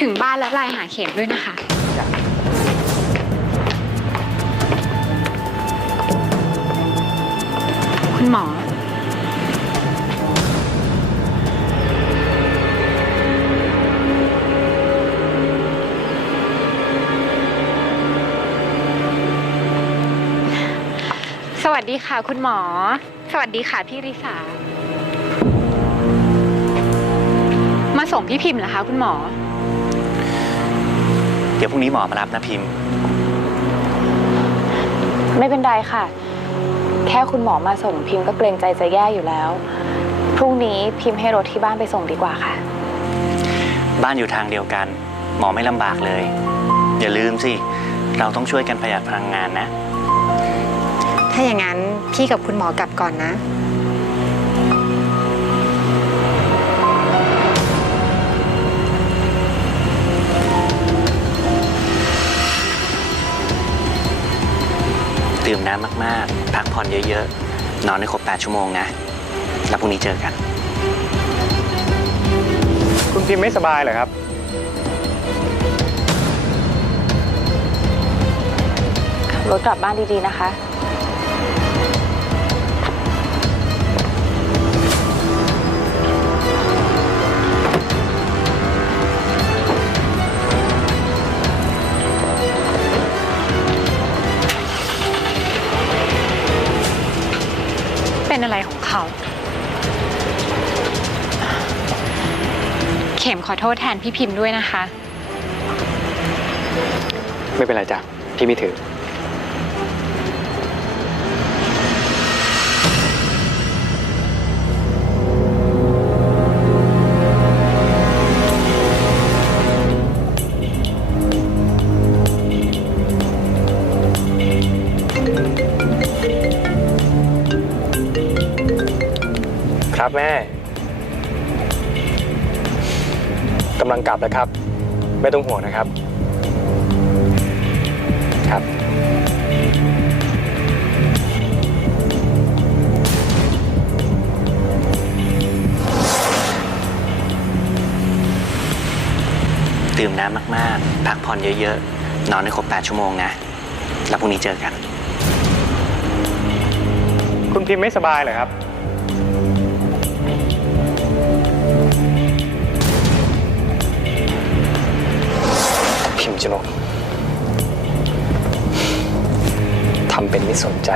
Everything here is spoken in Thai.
ถึงบ้านแล้วไลน์หาเข็มด้วยนะคะ คุณหมอ สวัสดีค่ะคุณหมอ สวัสดีค่ะพี่ริสา มาส่งพี่พิมพ์เหรอคะคุณหมอ เดี๋ยวพรุ่งนี้หมอมารับนะพิมพ์ ไม่เป็นไรค่ะ แค่คุณหมอมาส่งพิมพ์ก็เกรงใจจะแย่อยู่แล้ว พรุ่งนี้พิมพ์ให้รถที่บ้านไปส่งดีกว่าค่ะ บ้านอยู่ทางเดียวกัน หมอไม่ลำบากเลย อย่าลืมสิ เราต้องช่วยกันประหยัดพลังงานนะ ถ้าอย่างนั้นพี่กับคุณหมอกลับก่อนนะ ดื่มน้ำมากๆ พักผ่อนเยอะๆ นอนให้ครบ 8 ชั่วโมงนะ แล้วพรุ่งนี้เจอกัน คุณพิมพ์ไม่สบายเหรอครับขับรถกลับบ้านดีๆนะคะ ข็มขอโทษแทนพี่พิมพ์ด้วยนะคะ ไม่เป็นไรจ้ะพี่ไม่ถือ ครับแม่ำลังกลับแล้วครับ ไม่ต้องห่วงนะครับ ครับ ดื่มน้ำมากๆ พักผ่อนเยอะๆ นอนให้ครบ 8 ชั่วโมงนะ แล้วพรุ่งนี้เจอกัน คุณพิมพ์ไม่สบายเหรอครับ จนกทำเป็นไม่สนใจ